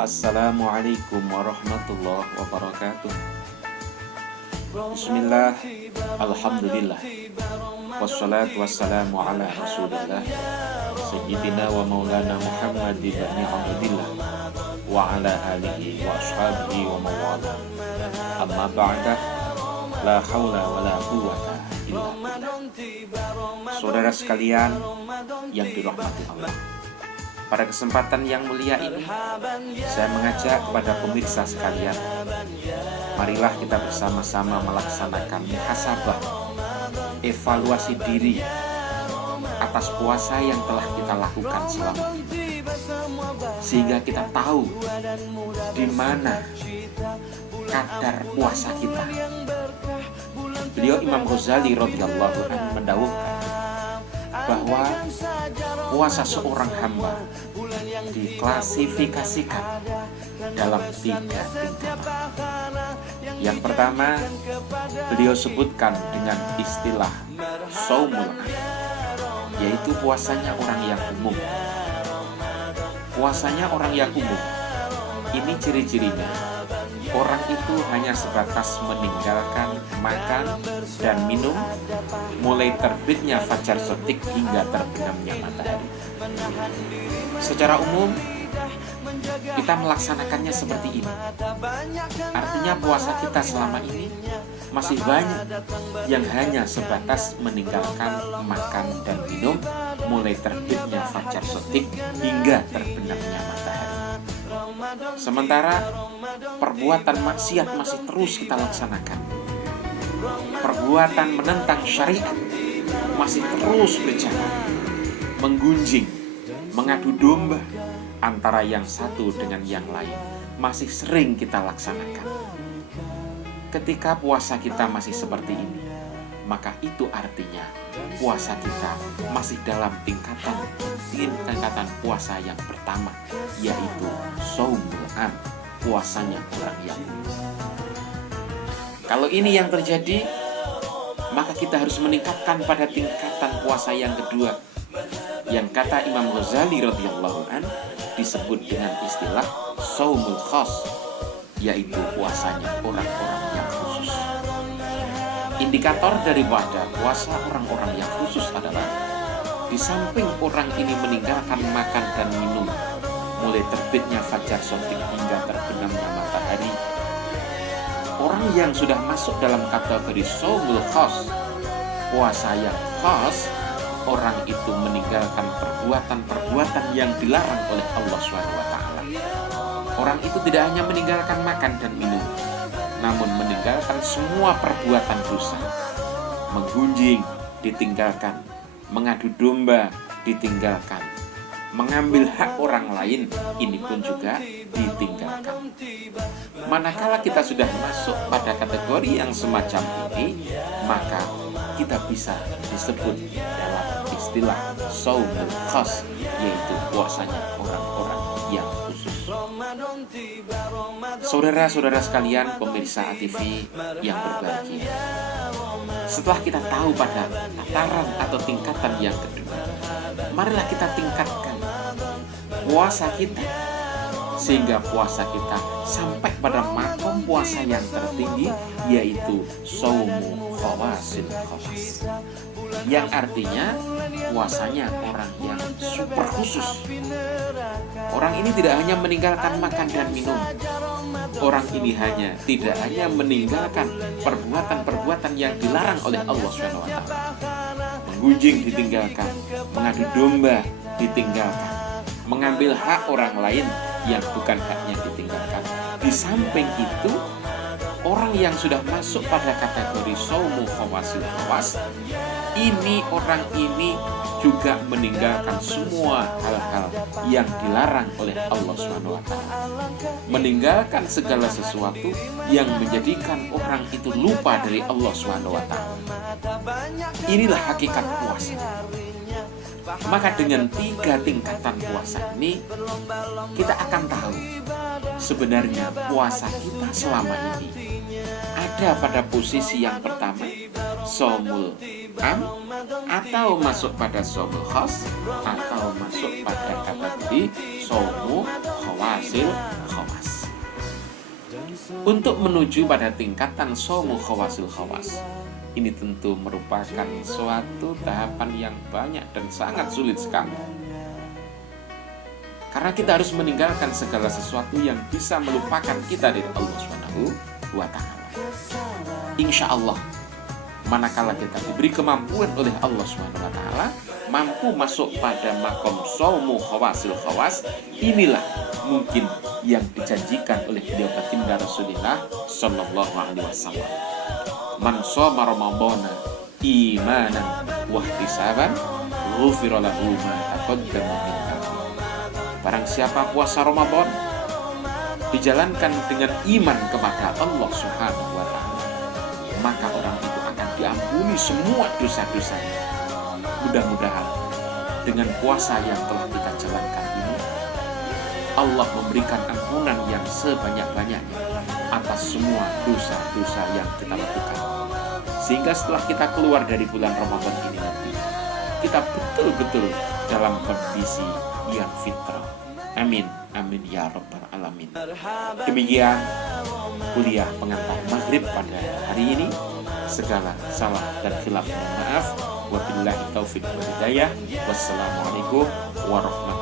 Assalamualaikum warahmatullahi wabarakatuh. Bismillah, alhamdulillah, wassalatu wassalamu ala rasulillah Sayyidina wa maulana Muhammad ibn Abdillah wa ala alihi wa ashabihi wa mawala. Amma ba'dah, la hawla wa la quwwata illa billah. Saudara sekalian yang dirahmati Allah, pada kesempatan yang mulia ini, saya mengajak kepada pemirsa sekalian, marilah kita bersama-sama melaksanakan muhasabah, evaluasi diri atas puasa yang telah kita lakukan selama ini, sehingga kita tahu di mana kadar puasa kita. Beliau Imam Ghazali radhiyallahu anhu mendawuhkan bahwa puasa seorang hamba diklasifikasikan dalam 3 tingkatan. Yang pertama, beliau sebutkan dengan istilah shaumul 'am, yaitu puasanya orang yang umum. Puasanya orang yang umum ini ciri-cirinya, orang itu hanya sebatas meninggalkan makan dan minum mulai terbitnya fajar shadiq hingga terbenamnya matahari. Secara umum kita melaksanakannya seperti ini. Artinya puasa kita selama ini masih banyak yang hanya sebatas meninggalkan makan dan minum mulai terbitnya fajar shadiq hingga terbenamnya matahari. Sementara perbuatan maksiat masih terus kita laksanakan. Perbuatan menentang syariat masih terus berjalan, menggunjing, mengadu domba antara yang satu dengan yang lain masih sering kita laksanakan. Ketika puasa kita masih seperti ini, maka itu artinya puasa kita masih dalam tingkatan puasa yang pertama, yaitu shaumul 'am, puasanya orang yang umum. Kalau ini yang terjadi, maka kita harus meningkatkan pada tingkatan puasa yang kedua, yang kata Imam Ghazali radhiyallahu an disebut dengan istilah shaumul khas, yaitu puasanya orang-orang yang khusus. Indikator daripada puasa orang-orang yang khusus adalah di samping orang ini meninggalkan makan dan minum mulai terbitnya fajar shadiq hingga terbenamnya matahari, orang yang sudah masuk dalam kategori shaumul khas, puasa yang khas, orang itu meninggalkan perbuatan-perbuatan yang dilarang oleh Allah SWT. Orang itu tidak hanya meninggalkan makan dan minum, namun meninggalkan semua perbuatan dosa. Menggunjing ditinggalkan, mengadu domba ditinggalkan, mengambil hak orang lain ini pun juga ditinggalkan. Manakala kita sudah masuk pada kategori yang semacam ini, maka kita bisa disebut dalam istilah shaumul khas, yaitu puasanya orang-orang yang khusus. Saudara-saudara sekalian pemirsa ATV yang berbahagia, setelah kita tahu pada tataran atau tingkatan yang kedua, marilah kita tingkatkan puasa kita sehingga puasa kita sampai pada makom puasa yang tertinggi, yaitu shaumu khawasil khawas, yang artinya puasanya orang yang super khusus. Orang ini tidak hanya meninggalkan makan dan minum, orang ini tidak hanya meninggalkan perbuatan-perbuatan yang dilarang oleh Allah SWT. Menggunjing ditinggalkan, mengadu domba ditinggalkan, mengambil hak orang lain yang bukan haknya ditinggalkan. Di samping itu, orang yang sudah masuk pada kategori shaumu khawasil khawas, orang ini juga meninggalkan semua hal-hal yang dilarang oleh Allah SWT. Meninggalkan segala sesuatu yang menjadikan orang itu lupa dari Allah SWT. Inilah hakikat puasa. Maka dengan 3 tingkatan puasa ini, kita akan tahu sebenarnya puasa kita selama ini ada pada posisi yang pertama somul am, atau masuk pada somul khas, atau masuk pada kategori somu khawasil khawas. Untuk menuju pada tingkatan somu khawasil khawas, ini tentu merupakan suatu tahapan yang banyak dan sangat sulit sekali. Karena kita harus meninggalkan segala sesuatu yang bisa melupakan kita dari Allah Subhanahu wa Ta'ala. Insya Allah, manakala kita diberi kemampuan oleh Allah Subhanahu wa Ta'ala, mampu masuk pada makom saumu khawasil khawas, inilah mungkin yang dijanjikan oleh beliau baginda Rasulullah Sallallahu Alaihi Wasallam. Man shoma ramadhana imanan wa ihtisaban ghufira lahu ma taqaddama min dhanbi. Barang siapa puasa Ramadan dijalankan dengan iman kepada Allah Subhanahu wa Ta'ala, maka orang itu akan diampuni semua dosa-dosanya. Mudah-mudahan dengan puasa yang telah kita jalankan ini, Allah memberikan ampunan yang sebanyak-banyaknya atas semua dosa-dosa yang kita lakukan. Sehingga setelah kita keluar dari bulan Ramadan ini nanti, kita betul-betul dalam kondisi yang fitrah. Amin, amin ya rabbal alamin. Demikian kuliah pengantar maghrib pada hari ini. Segala salah dan khilaf mohon maaf. Wabillahi taufiq wal hidayah. Wassalamualaikum warahmatullahi wabarakatuh.